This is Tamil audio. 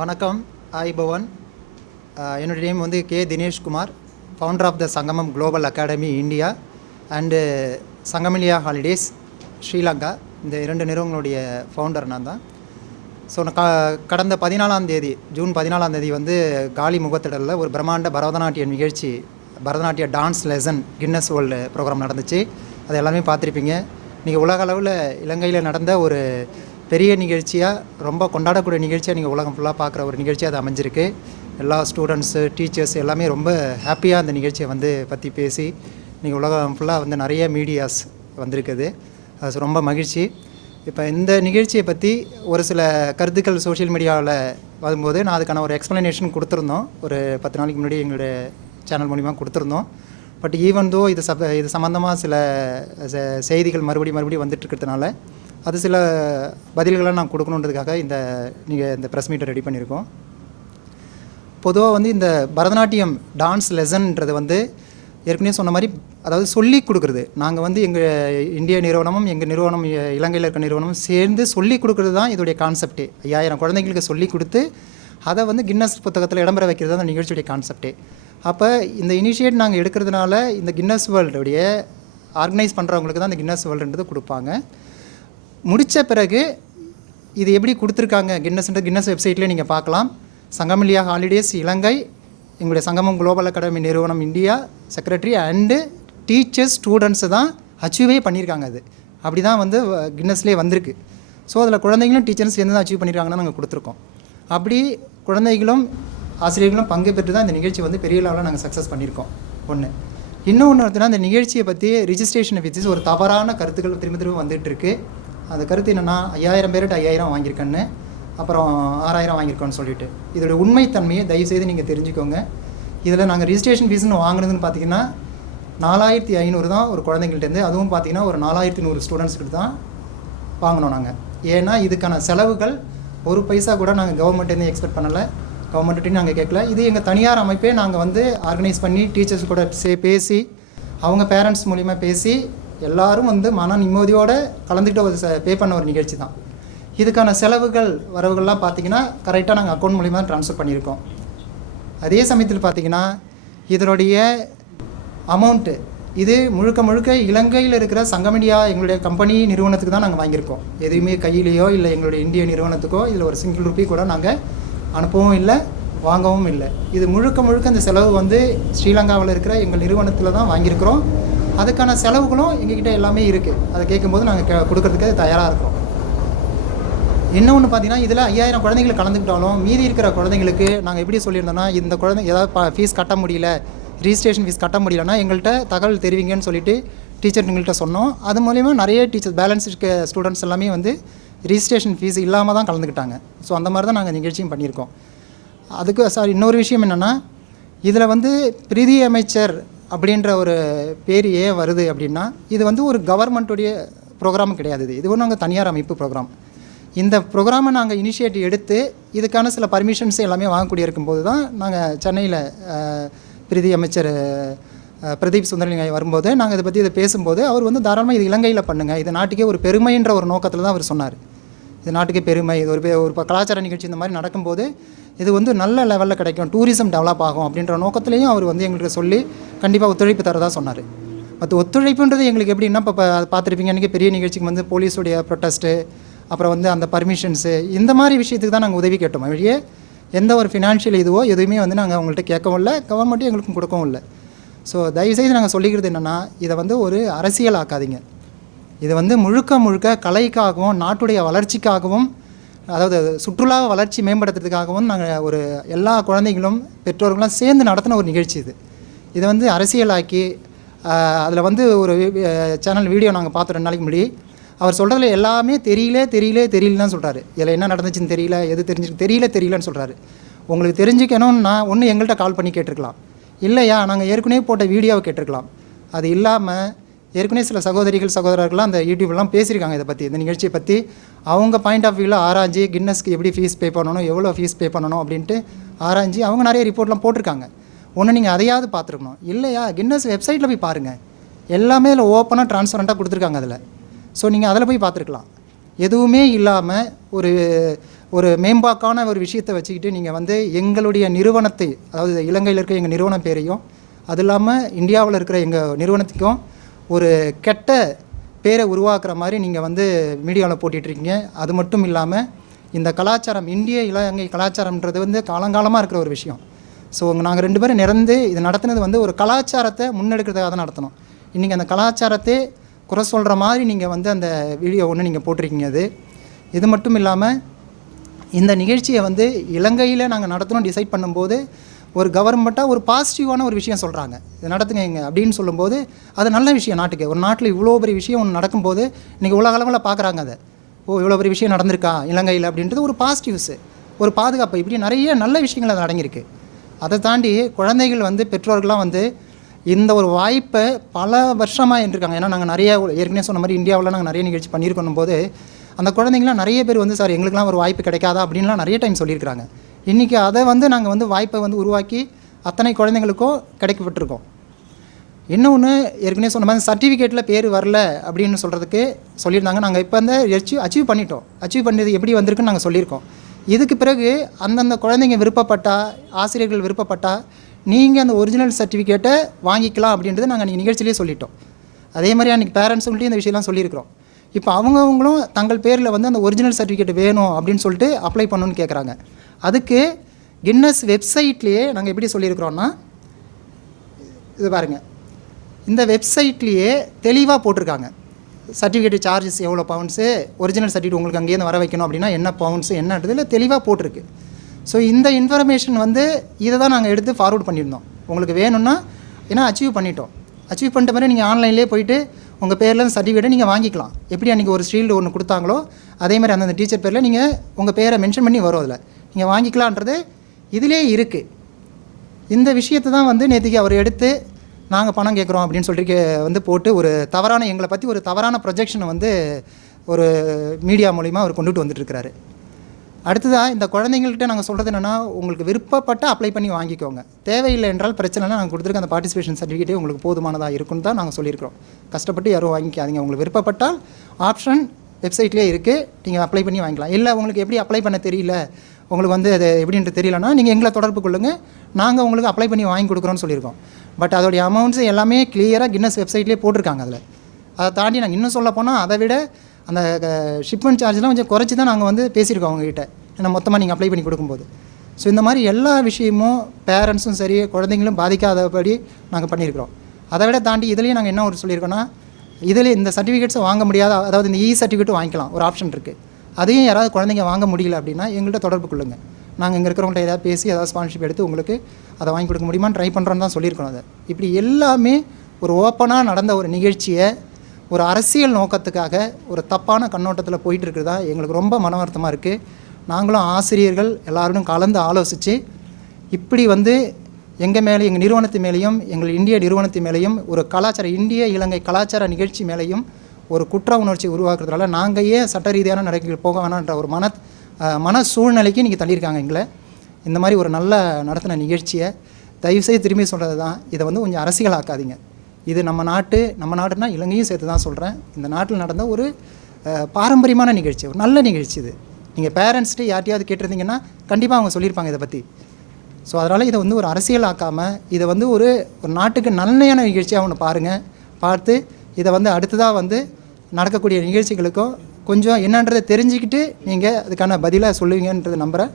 வணக்கம். பவன். என்னோடய நேம் வந்து K Dineshkumar, founder of the Sangamam global academy India and Sangamiliya holidays Sri Lanka. இந்த 2 நிறுவனங்களுடைய ஃபவுண்டர் நான் தான். ஸோ நான் கடந்த 14ஆம் தேதி ஜூன் 14ஆம் தேதி வந்து காலி முகத்திடலில் ஒரு பிரம்மாண்ட பரதநாட்டிய நிகழ்ச்சி, பரதநாட்டிய dance lesson Guinness world program நடந்துச்சு. அது எல்லாமே பார்த்துருப்பீங்க. நீங்கள் உலக அளவில் இலங்கையில் நடந்த ஒரு பெரிய நிகழ்ச்சியாக, ரொம்ப கொண்டாடக்கூடிய நிகழ்ச்சியாக நீங்கள் உலகம் ஃபுல்லாக பார்க்குற ஒரு நிகழ்ச்சியாக அது அமைஞ்சிருக்கு. எல்லா ஸ்டூடெண்ட்ஸு, டீச்சர்ஸ் எல்லாமே ரொம்ப ஹாப்பியாக அந்த நிகழ்ச்சியை வந்து பற்றி பேசி நீங்கள் உலகம் ஃபுல்லாக வந்து நிறைய மீடியாஸ் வந்திருக்குது. அது ரொம்ப மகிழ்ச்சி. இப்போ இந்த நிகழ்ச்சியை பற்றி ஒரு சில கருத்துக்கள் சோஷியல் மீடியாவில் வரும்போது நான் அதுக்கான ஒரு எக்ஸ்ப்ளனேஷன் கொடுத்துருந்தோம். ஒரு 10 நாளைக்கு முன்னாடி எங்களுடைய சேனல் மூலிமா கொடுத்துருந்தோம். பட் ஈவன் தோ இது சம்மந்தமாக சில செய்திகள் மறுபடியும் வந்துட்டுருக்கிறதுனால அது சில பதில்களை நான் கொடுக்கணுன்றதுக்காக இந்த ப்ரெஸ் மீட்டை ரெடி பண்ணியிருக்கோம். பொதுவாக வந்து இந்த பரதநாட்டியம் டான்ஸ் லெசன்ன்றது வந்து ஏற்கனவே சொன்ன மாதிரி, அதாவது சொல்லி கொடுக்குறது. நாங்கள் வந்து எங்கள் இந்திய நிறுவனமும் எங்கள் நிறுவனம் இலங்கையில் இருக்க நிறுவனமும் சேர்ந்து சொல்லி கொடுக்குறது தான் இதோடைய கான்செப்டே. 5000 குழந்தைங்களுக்கு சொல்லி கொடுத்து அதை வந்து கின்னஸ் புத்தகத்தில் இடம்பெற வைக்கிறது தான் அந்த நிகழ்ச்சியுடைய கான்செப்டே. அப்போ இந்த இனிஷியேட் நாங்கள் எடுக்கிறதுனால இந்த கின்னஸ் வேர்ல்டுடைய ஆர்கனைஸ் பண்ணுறவங்களுக்கு தான் அந்த கின்னஸ் வேர்ல்டுன்றது கொடுப்பாங்க. முடித்த பிறகு இது எப்படி கொடுத்துருக்காங்க கின்னஸ் வெப்சைட்லேயே நீங்கள் பார்க்கலாம். சங்கமிலியா ஹாலிடேஸ் இலங்கை, எங்களுடைய சங்கமம் குளோபல் அகாடமி நிறுவனம் India secretary and teachers students தான் அச்சீவே பண்ணியிருக்காங்க. அது அப்படி தான் வந்து கின்னஸ்லேயே வந்திருக்கு. ஸோ அதில் குழந்தைங்களும் டீச்சர்ஸ் சேர்ந்து தான் அச்சீவ் பண்ணியிருக்காங்கன்னு நாங்கள் கொடுத்துருக்கோம். அப்படி குழந்தைகளும் ஆசிரியர்களும் பங்கு பெற்று தான் இந்த நிகழ்ச்சி வந்து பெரிய லெவலில் நாங்கள் சக்ஸஸ் பண்ணியிருக்கோம். இன்னொன்று ஒருத்தனா இந்த நிகழ்ச்சியை பற்றி ரிஜிஸ்ட்ரேஷனை பற்றி ஒரு தவறான கருத்துக்கள் திரும்ப வந்துகிட்ருக்கு. அந்த கருத்து என்னென்னா 5000 பேர்கிட்ட 5000 வாங்கியிருக்கேன்னு, அப்புறம் 6000 வாங்கியிருக்கோன்னு சொல்லிட்டு. இதோடய உண்மைத்தன்மையை தயவுசெய்து நீங்கள் தெரிஞ்சுக்கோங்க. இதில் நாங்கள் ரிஜிஸ்ட்ரேஷன் ஃபீஸ்னு வாங்கினதுன்னு பார்த்தீங்கன்னா 4500 தான் ஒரு குழந்தைங்கள்ட்டேருந்து. அதுவும் பார்த்தீங்கன்னா ஒரு 4100 ஸ்டூடெண்ட்ஸ்கிட்ட தான் வாங்கினோம் நாங்கள். ஏன்னா இதுக்கான செலவுகள் ஒரு பைசா கூட நாங்கள் கவர்மெண்ட்டேருந்து எக்ஸ்பெக்ட் பண்ணலை, கவர்மெண்ட்டையும் நாங்கள் கேட்கல. இது எங்கள் தனியார் அமைப்பே நாங்கள் வந்து ஆர்கனைஸ் பண்ணி டீச்சர்ஸ் கூட பேசி அவங்க பேரண்ட்ஸ் மூலிமா பேசி எல்லோரும் வந்து மன நிம்மதியோடு கலந்துக்கிட்ட பே பண்ண ஒரு நிகழ்ச்சி தான். இதுக்கான செலவுகள் வரவுகள்லாம் பார்த்திங்கன்னா கரெக்டாக நாங்கள் அக்கௌண்ட் மூலிமா தான் ட்ரான்ஸ்ஃபர் பண்ணியிருக்கோம். அதே சமயத்தில் பார்த்திங்கன்னா இதனுடைய அமௌண்ட்டு இது முழுக்க இலங்கையில் இருக்கிற சங்கமிலியா எங்களுடைய கம்பெனி நிறுவனத்துக்கு தான் நாங்கள் வாங்கியிருக்கோம். எதுவுமே கையிலையோ இல்லை எங்களுடைய இந்திய நிறுவனத்துக்கோ இதில் ஒரு சிங்கிள் ரூபி கூட நாங்கள் அனுப்பவும் இல்லை, வாங்கவும் இல்லை. இது முழுக்க இந்த செலவு வந்து ஸ்ரீலங்காவில் இருக்கிற எங்கள் நிறுவனத்தில் தான் வாங்கியிருக்கிறோம். அதுக்கான செலவுகளும் எங்ககிட்ட எல்லாமே இருக்குது. அதை கேட்கும்போது நாங்கள் கொடுக்கறதுக்கு தயாராக இருக்கிறோம். இன்னொன்று பார்த்தீங்கன்னா இதில் 5000 குழந்தைகள் கலந்துக்கிட்டாலும் மீதி இருக்கிற குழந்தைங்களுக்கு நாங்கள் எப்படி சொல்லியிருந்தோம்னா, இந்த குழந்தை ஏதாவது ஃபீஸ் கட்ட முடியல, ரிஜிஸ்ட்ரேஷன் ஃபீஸ் கட்ட முடியலன்னா எங்கள்கிட்ட தகவல் தெரிவிங்கன்னு சொல்லிட்டு டீச்சர்ங்கள்கிட்ட சொன்னோம். அது மூலிமா நிறைய டீச்சர்ஸ் பேலன்ஸ் இருக்க ஸ்டூடெண்ட்ஸ் எல்லாமே வந்து ரிஜிஸ்ட்ரேஷன் ஃபீஸ் இல்லாமல் தான் கலந்துக்கிட்டாங்க. ஸோ அந்த மாதிரி தான் நாங்கள் நிகழ்ச்சியும் பண்ணியிருக்கோம். அதுக்கு இன்னொரு விஷயம் என்னென்னா, இதில் வந்து பிரதி அமைச்சர் அப்படின்ற ஒரு பேர் ஏன் வருது அப்படின்னா, இது வந்து ஒரு கவர்மெண்ட்டுடைய ப்ரோக்ராம் கிடையாது. இது ஒரு நாங்கள் தனியார் அமைப்பு ப்ரோக்ராம். இந்த ப்ரோக்ராமை நாங்கள் இனிஷியேட்டிவ் எடுத்து இதுக்கான சில பர்மிஷன்ஸ் எல்லாமே வாங்கக்கூடிய இருக்கும்போது தான் நாங்கள் சென்னையில் பிரதி அமைச்சர் பிரதீப் சுந்தரலிங்கம் வரும்போது நாங்கள் இதை பேசும்போது அவர் வந்து தாராளமாக இது இலங்கையில் பண்ணுங்கள், இது நாட்டுக்கே ஒரு பெருமைன்ற ஒரு நோக்கத்தில் தான் அவர் சொன்னார். இது நாட்டுக்கே பெருமை, இது ஒரு கலாச்சார நிகழ்ச்சி இந்த மாதிரி நடக்கும்போது இது வந்து நல்ல லெவலில் கிடைக்கும், டூரிசம் டெவலப் ஆகும் அப்படின்ற நோக்கத்துலேயும் அவர் வந்து எங்களுக்கு சொல்லி கண்டிப்பாக ஒத்துழைப்பு தரதாக சொன்னார். மற்ற ஒத்துழைப்புன்றது எங்களுக்கு எப்படின்னா, இப்போ பார்த்துருப்பீங்க அன்றைக்கி பெரிய நிகழ்ச்சிக்கு வந்து போலீஸுடைய ப்ரொட்டஸ்ட்டு, அப்புறம் வந்து அந்த பர்மிஷன்ஸு, இந்த மாதிரி விஷயத்துக்கு தான் நாங்கள் உதவி கேட்டோம். வழியே எந்த ஒரு ஃபினான்ஷியல் எதுவுமே வந்து நாங்கள் அவங்கள்ட்ட கேட்கவும் இல்லை, கவர்மெண்ட்டும் எங்களுக்கும் கொடுக்கவும் இல்லை. ஸோ தயவுசெய்து நாங்கள் சொல்லிக்கிறது என்னென்னா, இதை வந்து ஒரு அரசியல் ஆக்காதீங்க. இது வந்து முழுக்க கலைக்காகவும் நாட்டுடைய வளர்ச்சிக்காகவும், அதாவது சுற்றுலா வளர்ச்சி மேம்படுத்துறதுக்காகவும் நாங்கள் ஒரு எல்லா குழந்தைகளும் பெற்றோர்களும் சேர்ந்து நடத்தின ஒரு நிகழ்ச்சி இது. இதை வந்து அரசியலாக்கி அதில் வந்து ஒரு சேனல் வீடியோ நாங்கள் பார்த்தோம் 2 நாளைக்கு முன்னாடி. அவர் சொல்கிறதுல எல்லாமே தெரியலன்னு சொல்கிறாரு. இதில் என்ன நடந்துச்சுன்னு தெரியல, எது தெரியலன்னு சொல்கிறாரு. உங்களுக்கு தெரிஞ்சுக்கணும்னா ஒன்று எங்கள்கிட்ட கால் பண்ணி கேட்டிருக்கலாம், இல்லையா நாங்கள் ஏற்கனவே போட்ட வீடியோவை கேட்டிருக்கலாம். அது இல்லாமல் ஏற்கனவே சில சகோதரர்கள்லாம் அந்த யூடியூப்லாம் பேசியிருக்காங்க இதை பற்றி, இந்த நிகழ்ச்சியை பற்றி அவங்க பாயிண்ட் ஆஃப் வியூவில் ஆராய்ச்சி கின்னஸ்க்கு எப்படி ஃபீஸ் பே பண்ணணும், எவ்வளோ ஃபீஸ் பே பண்ணணும் அப்படின்ட்டு ஆராய்ச்சி அவங்க நிறைய ரிப்போர்ட்லாம் போட்டிருக்காங்க. ஒன்று நீங்கள் அதையாவது பார்த்துருக்கணும். இல்லையா கின்னஸ் வெப்சைட்டில் போய் பாருங்கள், எல்லாமே அதில் ஓப்பனாக ட்ரான்ஸ்பரண்ட்டாக கொடுத்துருக்காங்க அதில். ஸோ நீங்கள் அதில் போய் பார்த்துருக்கலாம். எதுவுமே இல்லாமல் ஒரு ஒரு மேம்பாக்கான ஒரு விஷயத்தை வச்சுக்கிட்டு நீங்கள் வந்து எங்களுடைய நிறுவனத்தை, அதாவது இலங்கையில் இருக்கிற எங்கள் நிறுவனம் பேரையும், அது இல்லாமல் இந்தியாவில் இருக்கிற எங்கள் நிறுவனத்துக்கும் ஒரு கெட்ட பேரை உருவாக்குற மாதிரி நீங்கள் வந்து மீடியாவில் போட்டிகிட்ருக்கீங்க. அது மட்டும் இல்லாமல் இந்த கலாச்சாரம், இந்திய இலங்கை கலாச்சாரம்ன்றது வந்து காலங்காலமாக இருக்கிற ஒரு விஷயம். ஸோ நாங்கள் 2 பேரும் நிறந்து இது நடத்துனது வந்து ஒரு கலாச்சாரத்தை முன்னெடுக்கிறதுக்காக தான் நடத்தணும். இன்றைக்கி அந்த கலாச்சாரத்தை குறை சொல்கிற மாதிரி நீங்கள் வந்து அந்த வீடியோ ஒன்று நீங்கள் போட்டிருக்கீங்க. இது மட்டும் இல்லாமல் இந்த நிகழ்ச்சியை வந்து இலங்கையில் நாங்கள் நடத்தணும் டிசைட் பண்ணும்போது ஒரு கவர்மெண்ட்டாக ஒரு பாசிட்டிவான ஒரு விஷயம் சொல்கிறாங்க, இது நடத்துங்க இங்கே அப்படின்னு சொல்லும்போது அது நல்ல விஷயம். நாட்டுக்கு ஒரு நாட்டில் இவ்வளோ பெரிய விஷயம் ஒன்று நடக்கும்போது இன்றைக்கி உலக அளவில் பார்க்குறாங்க. அதை இவ்வளோ பெரிய விஷயம் நடந்திருக்கா இலங்கையில் அப்படின்றது ஒரு பாசிட்டிவ்ஸு, ஒரு பாதுகாப்பு, இப்படி நிறைய நல்ல விஷயங்கள் அது அடங்கியிருக்கு. அதை தாண்டி குழந்தைகள் வந்து பெற்றோர்கள்லாம் வந்து இந்த ஒரு வாய்ப்பை பல வருஷமாக இருந்திருக்காங்க. ஏன்னா நாங்கள் நிறைய ஏற்கனவே சொன்ன மாதிரி இந்தியாவில் நாங்கள் நிறைய நிகழ்ச்சி பண்ணியிருக்கணும் போது அந்த குழந்தைங்களாம் நிறைய பேர் வந்து சார் எங்களுக்குலாம் ஒரு வாய்ப்பு கிடைக்காதா அப்படின்லாம் நிறைய டைம் சொல்லியிருக்கிறாங்க. இன்றைக்கி அதை வந்து நாங்கள் வந்து வாய்ப்பை வந்து உருவாக்கி அத்தனை குழந்தைங்களுக்கும் கிடைக்கப்பட்டிருக்கோம். இன்னொன்று ஏற்கனவே சொன்ன மாதிரி சர்டிஃபிகேட்டில் பேர் வரல அப்படின்னு சொல்கிறதுக்கு சொல்லியிருந்தாங்க. நாங்கள் இப்போ வந்து அச்சீவ் பண்ணிட்டோம். அச்சீவ் பண்ணது எப்படி வந்திருக்குன்னு நாங்கள் சொல்லியிருக்கோம். இதுக்கு பிறகு அந்தந்த குழந்தைங்க விருப்பப்பட்டால், ஆசிரியர்கள் விருப்பப்பட்டால் நீங்கள் அந்த ஒரிஜினல் சர்டிஃபிகேட்டை வாங்கிக்கலாம் அப்படின்றது நாங்கள் அன்றைக்கி நிகழ்ச்சியிலே சொல்லிட்டோம். அதே மாதிரி அன்றைக்கி பேரண்ட்ஸுங்கள்ட்டையும் இந்த விஷயம்லாம் சொல்லியிருக்கிறோம். இப்போ அவங்களும் தங்கள் பேரில் வந்து அந்த ஒரிஜினல் சர்டிஃபிகேட் வேணும் அப்படின்னு சொல்லிட்டு அப்ளை பண்ணணுன்னு கேட்குறாங்க. அதுக்கு கின்னஸ் வெப்சைட்லேயே நாங்கள் எப்படி சொல்லியிருக்கிறோன்னா, இது பாருங்கள், இந்த வெப்சைட்லேயே தெளிவாக போட்டிருக்காங்க சர்டிஃபிகேட் சார்ஜஸ் எவ்வளோ பவுண்ட்ஸு, ஒரிஜினல் சர்டிஃபிகேட் உங்களுக்கு அங்கேருந்து வர வைக்கணும் அப்படின்னா என்ன பவுண்ட்ஸு என்னன்றதுல தெளிவாக போட்டிருக்கு. ஸோ இந்த இன்ஃபர்மேஷன் வந்து இதை தான் நாங்கள் எடுத்து ஃபார்வர்ட் பண்ணியிருந்தோம். உங்களுக்கு வேணும்னா, ஏன்னா அச்சீவ் பண்ணிட்டோம். அச்சீவ் பண்ணிட்ட மாதிரி நீங்கள் ஆன்லைன்லேயே போயிட்டு உங்கள் பேரில் சர்டிஃபிகேட்டை நீங்கள் வாங்கிக்கலாம். எப்படி அன்றைக்கி ஒரு ஷீல்டு ஒன்று கொடுத்தாங்களோ அதே மாதிரி அந்தந்த டீச்சர் பேரில் நீங்கள் உங்கள் பேரை மென்ஷன் பண்ணி வரும், அதில் நீங்கள் வாங்கிக்கலான்றது இதிலே இருக்குது. இந்த விஷயத்தை தான் வந்து நேற்றுக்கு அவர் எடுத்து நாங்கள் பணம் கேட்குறோம் அப்படின்னு சொல்லிட்டு வந்து போட்டு ஒரு தவறான, எங்களை பற்றி ஒரு தவறான ப்ரொஜெக்ஷனை வந்து ஒரு மீடியா மூலிமா அவர் கொண்டுட்டு வந்துட்டுருக்கிறாரு. அடுத்ததாக இந்த குழந்தைங்கள்கிட்ட நாங்கள் சொல்கிறது என்னென்னா, உங்களுக்கு விருப்பப்பட்ட அப்ளை பண்ணி வாங்கிக்கோங்க, தேவையில்லை என்றால் பிரச்சனைனா நாங்கள் கொடுத்துருக்க அந்த பார்ட்டிசிபேஷன் சர்டிஃபிகேட்டே உங்களுக்கு போதுமானதாக இருக்குன்னு தான் நாங்கள் சொல்லியிருக்கிறோம். கஷ்டப்பட்டு யாரும் வாங்கிக்காதீங்க. உங்களுக்கு விருப்பப்பட்டால் ஆப்ஷன் வெப்சைட்லேயே இருக்குது, நீங்கள் அப்ளை பண்ணி வாங்கிக்கலாம். இல்லை உங்களுக்கு எப்படி அப்ளை பண்ண தெரியல, உங்களுக்கு வந்து அது எப்படின்ட்டு தெரியலன்னா நீங்கள் எங்களை தொடர்பு கொள்ளுங்கள், நாங்கள் உங்களுக்கு அப்ளை பண்ணி வாங்கி கொடுக்குறோன்னு சொல்லியிருக்கோம். பட் அதோடைய அமௌண்ட்ஸ் எல்லாமே கிளியராக கின்னஸ் வெப்சைட்லேயே போட்டிருக்காங்க. அதை தாண்டி நாங்கள் இன்னும் சொல்ல போனால் அதை விட அந்த ஷிப்மெண்ட் சார்ஜ்லாம் கொஞ்சம் குறைச்சி தான் நாங்கள் வந்து பேசியிருக்கோம் அவங்ககிட்ட, ஏன்னா மொத்தமாக நீங்கள் அப்ளை பண்ணி கொடுக்கும்போது. ஸோ இந்த மாதிரி எல்லா விஷயமும் பேரண்ட்ஸும் சரி குழந்தைங்களும் பாதிக்காதபடி நாங்கள் பண்ணியிருக்கிறோம். அதை விட தாண்டி இதுலேயும் நாங்கள் என்ன ஒரு சொல்லியிருக்கோன்னா, இதில் இந்த சர்டிஃபிகேட்ஸை வாங்க முடியாத, அதாவது இந்த சர்டிஃபிகேட்டும் வாங்கிக்கலாம், ஒரு ஆப்ஷன் இருக்குது. அதையும் யாராவது குழந்தைங்க வாங்க முடியல அப்படின்னா எங்கள்கிட்ட தொடர்பு கொள்ளுங்கள், நாங்கள் இங்கே இருக்கிறவங்கள்ட்ட ஏதாவது பேசி ஏதாவது ஸ்பான்சர்ஷிப் எடுத்து உங்களுக்கு அதை வாங்கி கொடுக்க முடியுமான்னு ட்ரை பண்ணுறோன்னு தான் சொல்லியிருக்கோம். அதை இப்படி எல்லாமே ஒரு ஓப்பனாக நடந்த ஒரு நிகழ்ச்சியை ஒரு அரசியல் நோக்கத்துக்காக ஒரு தப்பான கண்ணோட்டத்தில் போயிட்டு இருக்கிறதா எங்களுக்கு ரொம்ப மன வருத்தமாக இருக்குது. நாங்களும் ஆசிரியர்கள் எல்லாரோடும் கலந்து ஆலோசித்து இப்படி வந்து எங்கள் மேலே, எங்கள் நிறுவனத்து மேலேயும், எங்கள் இந்திய நிறுவனத்து மேலேயும் ஒரு கலாச்சார, இந்திய இலங்கை கலாச்சார நிகழ்ச்சி மேலேயும் ஒரு குற்ற உணர்ச்சி உருவாக்குறதுனால நாங்கள் ஏன் சட்ட ரீதியான நடவடிக்கைகள் போக வேணான்ற ஒரு மன சூழ்நிலைக்கு நீங்கள் தள்ளியிருக்காங்க எங்களை. இந்த மாதிரி ஒரு நல்ல நடத்தின நிகழ்ச்சியை தயவுசெய்து திரும்பி சொல்கிறது தான், இதை வந்து கொஞ்சம் அரசியலாக்காதீங்க. இது நம்ம நாடுனா இலங்கையும் சேர்த்து தான் சொல்கிறேன். இந்த நாட்டில் நடந்த ஒரு பாரம்பரியமான நிகழ்ச்சி, ஒரு நல்ல நிகழ்ச்சி. இது நீங்கள் பேரண்ட்ஸ்ட்டு யார்ட்டையாவது கேட்டிருந்தீங்கன்னா கண்டிப்பாக அவங்க சொல்லியிருப்பாங்க இதை பற்றி. ஸோ அதனால் இதை வந்து ஒரு அரசியல் ஆக்காமல் இதை வந்து ஒரு நாட்டுக்கு நன்மையான நிகழ்ச்சியாக ஒன்று பாருங்கள். பார்த்து இதை வந்து அடுத்ததாக வந்து நடக்கக்கூடிய நிகழ்ச்சிகளுக்கும் கொஞ்சம் என்னன்றதை தெரிஞ்சுக்கிட்டு நீங்கள் அதுக்கான பதிலாக சொல்லுவீங்கன்றது நம்புகிறேன்.